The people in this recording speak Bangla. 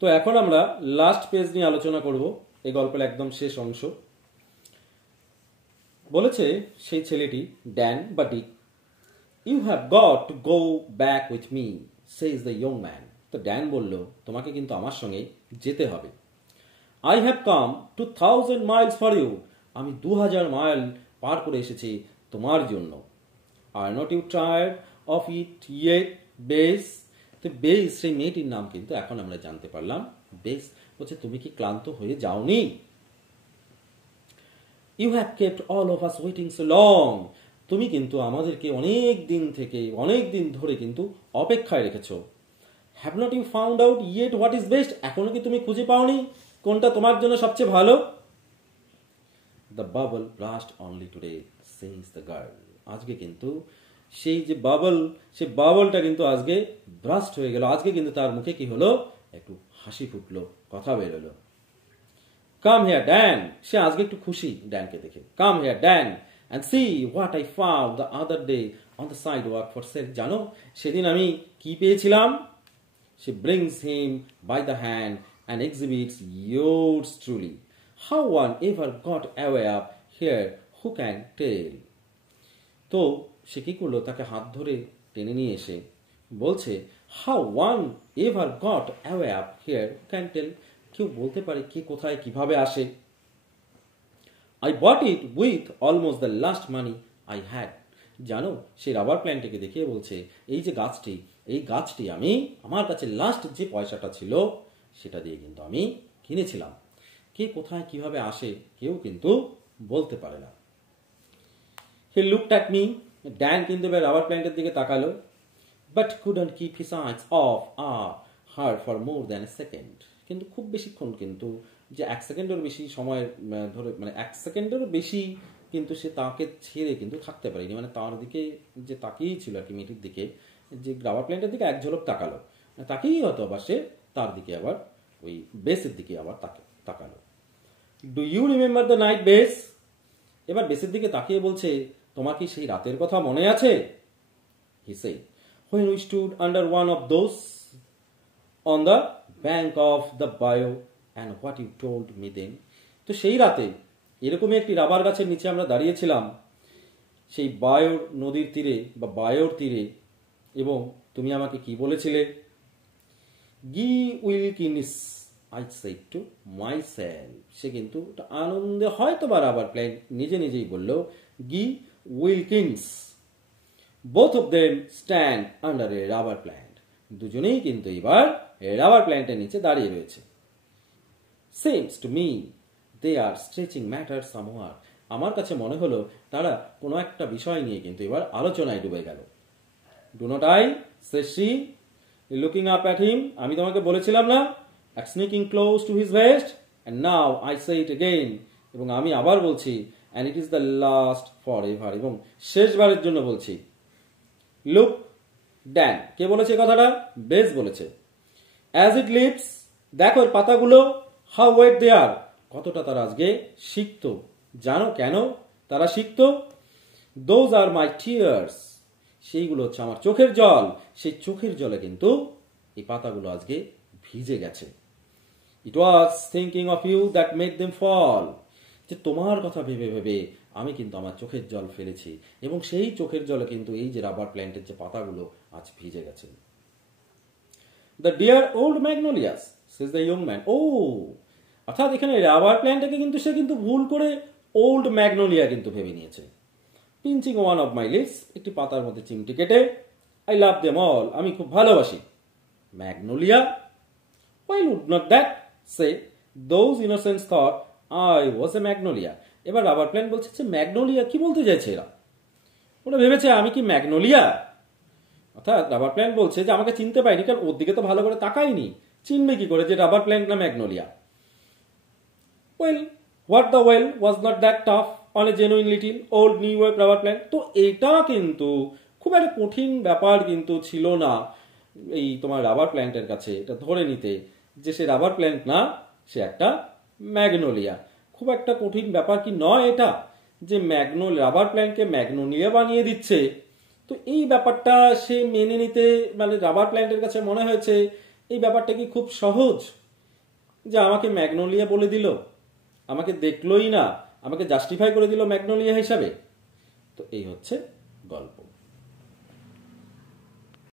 তো এখন আমরা লাস্ট পেজ নিয়ে আলোচনা করব, এই গল্পের একদম শেষ অংশ। বলেছে সেই ছেলেটি, ড্যান বা Dick, you have got to go back with me, says the young man. তো ড্যান বলল, তোমাকে কিন্তু আমার সঙ্গে যেতে হবে। I have come 2000 miles for you, আমি 2000 মাইল পার করে এসেছি তোমার জন্য। Are not you tired of it yet Bess. তো বেস সেই মেয়েটির নাম কিন্তু এখন আমরা জানতে পারলাম, বেস। বলছে, তুমি কি ক্লান্ত হয়ে যাওনি? You have kept all of us waiting so long, তুমি কিন্তু আমাদেরকে অনেক দিন ধরে কিন্তু অপেক্ষায় রেখেছ। Have not you found out yet what is best, এখনো কি তুমি খুঁজে পাওনি কোনটা তোমার জন্য সবচেয়ে ভালো? The bubble ব্রাস্ট only today, says the girl. আজকে কিন্তু সেই যে বাবল, সেই বাবলটা কিন্তু আজকে ব্রাস্ট হয়ে গেল। আজকে কিন্তু তার মুখে কি হলো, একটু হাসি ফুটলো, কথা বেরোলো। কাম হেয়ার ড্যান, সে আজকে একটু খুশি ড্যানকে দেখে। Come here Dan and see what I found the other day on the sidewalk for sale. জানো সেদিন আমি কি পেয়েছিলাম? She brings him by the hand and exhibits yours truly. How one ever got away up here, who can tell? তো সে কি করলো, তাকে হাত ধরে টেনে নিয়ে এসে বলছে, how one ever got away up here, who can tell? কেউ বলতে পারে কে কোথায় কিভাবে আসে? I bought it with almost the last money I had. জানো, সেই রাবার প্ল্যান্টটিকে দেখিয়ে বলছে, এই যে গাছটি, এই গাছটি আমি আমার কাছে লাস্ট যে পয়সাটা ছিল সেটা দিয়ে কিন্তু আমি কিনেছিলাম। কে কোথায় কিভাবে আসে কেউ কিন্তু বলতে পারে না। He looked at me, Dan কিন্তু এবার রাবার প্ল্যান্টের দিকে তাকালো, but couldn't keep his eyes of her for more than a second. কিন্তু খুব বেশিক্ষণ কিন্তু, যে 1 সেকেন্ডের বেশি সময় ধরে, মানে 1 সেকেন্ডেরও বেশি কিন্তু সে তাকে ছেড়ে কিন্তু থাকতে পারেনি। মানে তার দিকে যে তাকিয়েই ছিল আর কি, মেয়েটির দিকে, যে রাবার প্ল্যান্টের দিকে এক ঝলক তাকালো, তাকিয়েই হয়তো আবার সে তার দিকে আবার ওই বেসের দিকে আবার তাকালো। Do you remember the night Bess? এবার বেসের দিকে তাকিয়ে বলছে, তোমার কি সেই রাতের কথা মনে আছে? He said, when we stood under one of those on the bank of the bayou and what you told me then. তো সেই রাতে এরকমই একটি রাবার গাছের নিচে আমরা দাঁড়িয়েছিলাম, সেই বায়োর নদীর তীরে বা বায়োর তীরে, এবং তুমি আমাকে কি বলেছিলে? Gee Wilkins, I said to myself. সে কিন্তু আনন্দে হয়তো বা রাবার প্ল্যান্ট নিজে নিজেই বলল, gee Wilkins both of them stand under a rubber plant. দুজনেই কিন্তু এবার রাবার প্ল্যান্টের নিচে দাঁড়িয়ে রয়েছে। Seems to me they are stretching matter somehow. আমার কাছে মনে হলো তারা কোনো একটা বিষয় নিয়ে কিন্তু এবার আলোচনায় ডুবে গেল। Do not I, says she, looking up at him. আমি তোমাকে বলেছিলাম না, at sneaking close to his vest, and now I say it again. এবং আমি আবার বলছি, and it is the last for ever, এবং শেষবারের জন্য বলছি। লুক ড্যান, কে বলেছে কথাটা? বেস বলেছে। অ্যাজ ইট লিভস, দেখো এর পাতাগুলো, হাউ ওয়েট দে আর, কতটা তারা আজকে সিক্ত। জানো কেন তারা সিক্ত? দোজ আর মাই টিয়ার্স, সেইগুলো হচ্ছে আমার চোখের জল। সেই চোখের জলে কিন্তু এই পাতাগুলো আজকে ভিজে গেছে। It was thinking of you that made them fall, যে তোমার কথা ভেবে ভেবে আমি কিন্তু আমার চোখের জল ফেলেছি, এবং সেই চোখের জলে কিন্তু এই যে রাবার প্ল্যান্টের যে পাতাগুলো আজ ভিজে গেছে। The dear old magnolias, says the young man. ও, অর্থাৎ এখানে রাবার প্ল্যান্টটাকে কিন্তু সে কিন্তু ভুল করে ওল্ড ম্যাগনোলিয়া কিন্তু ভেবে নিয়েছে। Pinching one of my lips, একটি পাতার মধ্যে চিমটি কেটে, আই লাভ দেম অল, আমি খুব ভালোবাসি magnolia. Why would not that say those innocents thought I was a magnolia? এবার রাবার প্ল্যান্ট বলছে যে ম্যাগনোলিয়া কি বলতে চাইছে এরা? ওরা ভেবেছে আমি কি ম্যাগনোলিয়া? অর্থাৎ রাবার প্ল্যান্ট বলছে যে আমাকে চিনতে পারিনি, কারণ ওর দিকে তো ভালো করে তাকাইনি, চিনবে কি করে যে রাবার প্ল্যান্ট না magnolia? Well, what the well was not that tough on a genuine little old New York rubber plant. তো এটা কিন্তু খুব একটা কঠিন ব্যাপার কিন্তু ছিল না এই তোমার রাবার প্ল্যান্টের কাছে এটা ধরে নিতে যে সে রাবার প্ল্যান্ট না, সে একটা ম্যাগনোলিয়া। খুব একটা কঠিন ব্যাপার কি নয় এটা, যে রাবার প্ল্যান্টকে ম্যাগনোলিয়া বানিয়ে দিচ্ছে। তো এই ব্যাপারটা সে মেনে নিতে, মানে রাবার প্ল্যান্টের কাছে মনে হয়েছে এই ব্যাপারটা কি খুব সহজ? যে আমাকে ম্যাগনোলিয়া বলে দিল, আমাকে দেখলোই না, আমাকে জাস্টিফাই করে দিল ম্যাগনোলিয়া হিসাবে। তো এই হচ্ছে গল্প।